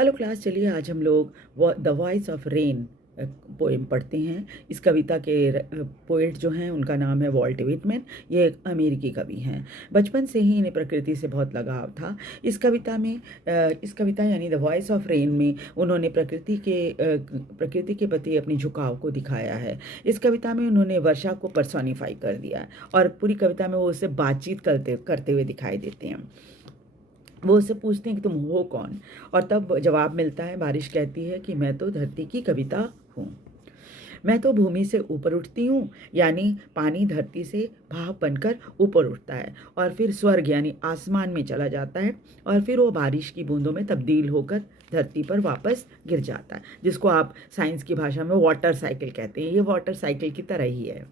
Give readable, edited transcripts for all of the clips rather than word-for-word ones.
Hello class, चलिए आज हम लोग the voice of rain poem पढ़ते हैं। इस कविता के पोएट जो हैं उनका नाम है वॉल्ट व्हिटमैन। ये एक अमेरिकी कवि हैं। बचपन से ही इन्हें प्रकृति से बहुत लगाव था। इस कविता यानी द वॉइस ऑफ रेन में उन्होंने प्रकृति के प्रति अपनी झुकाव को दिखाया है। इस कविता में उन्होंने वर्षा को पर्सोनिफाई कर दिया और पूरी कविता में वो उससे बातचीत करते हुए दिखाई देते हैं। वो उससे पूछते हैं कि तुम हो कौन, और तब जवाब मिलता है। बारिश कहती है कि मैं तो धरती की कविता हूँ। मैं तो भूमि से ऊपर उठती हूँ, यानी पानी धरती से भाप बनकर ऊपर उठता है और फिर स्वर्ग यानी आसमान में चला जाता है और फिर वो बारिश की बूंदों में तब्दील होकर धरती पर वापस गिर जाता है, जिसको आप साइंस की भाषा में वाटर साइकिल कहते हैं। ये वाटर साइकिल की तरह ही है।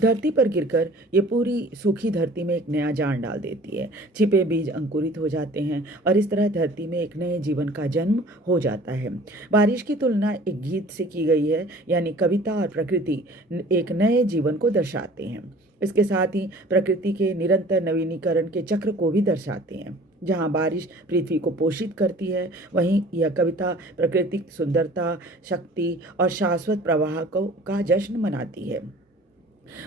धरती पर गिरकर ये पूरी सूखी धरती में एक नया जान डाल देती है। छिपे बीज अंकुरित हो जाते हैं और इस तरह धरती में एक नए जीवन का जन्म हो जाता है। बारिश की तुलना एक गीत से की गई है, यानी कविता और प्रकृति एक नए जीवन को दर्शाते हैं। इसके साथ ही प्रकृति के निरंतर नवीनीकरण के चक्र को भी दर्शाते हैं। जहाँ बारिश पृथ्वी को पोषित करती है, वहीं यह कविता प्राकृतिक सुंदरता, शक्ति और शाश्वत प्रवाह का जश्न मनाती है।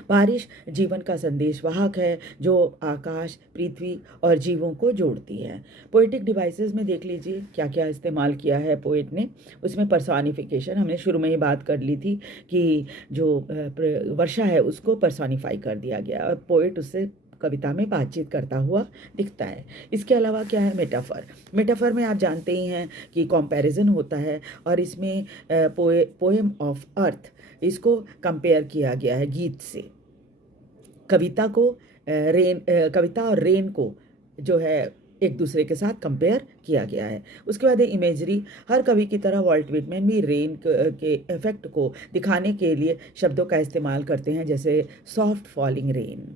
बारिश जीवन का संदेश वाहक है जो आकाश, पृथ्वी और जीवों को जोड़ती है। पोएटिक डिवाइसेस में देख लीजिए क्या क्या इस्तेमाल किया है पोएट ने। उसमें पर्सोनिफिकेशन, हमने शुरू में ही बात कर ली थी कि जो वर्षा है उसको पर्सोनिफाई कर दिया गया और पोएट उससे कविता में बातचीत करता हुआ दिखता है। इसके अलावा क्या है, मेटाफर में आप जानते ही हैं कि कंपैरिजन होता है और इसमें पोएम ऑफ अर्थ इसको कंपेयर किया गया है गीत से। कविता और रेन को जो है एक दूसरे के साथ कंपेयर किया गया है। उसके बाद इमेजरी, हर कवि की तरह वॉल्ट व्हिटमैन भी रेन के इफेक्ट को दिखाने के लिए शब्दों का इस्तेमाल करते हैं, जैसे सॉफ्ट फॉलिंग रेन।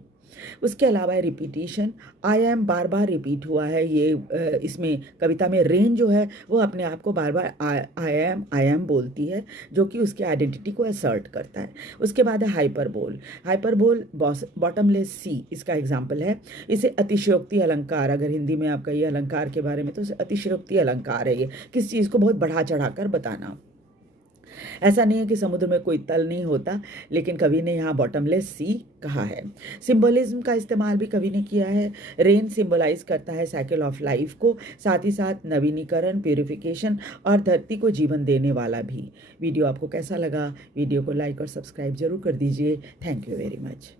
उसके अलावा repetition, I am bar bar repeat हुआ है। ये इसमें कविता में रेन जो है वो अपने आप को बार बार आई एम बोलती है, जो कि उसके आइडेंटिटी को असर्ट करता है। उसके बाद है हाइपरबोल बॉटमलेस सी इसका एग्जाम्पल है। इसे अतिशयोक्ति अलंकार, अगर हिंदी में आप कहिए अलंकार के बारे में तो अतिशयोक्ति अलंकार है। ये किस चीज़ को बहुत बढ़ा चढ़ाकर बताना। ऐसा नहीं है कि समुद्र में कोई तल नहीं होता, लेकिन कवि ने यहाँ बॉटमलेस सी कहा है। सिंबलिज्म का इस्तेमाल भी कवि ने किया है। रेन सिंबलाइज करता है साइकिल ऑफ लाइफ को, साथ ही साथ नवीनीकरण, प्यूरिफिकेशन और धरती को जीवन देने वाला भी। वीडियो आपको कैसा लगा? वीडियो को लाइक और सब्सक्राइब जरूर कर दीजिए। Thank you very much.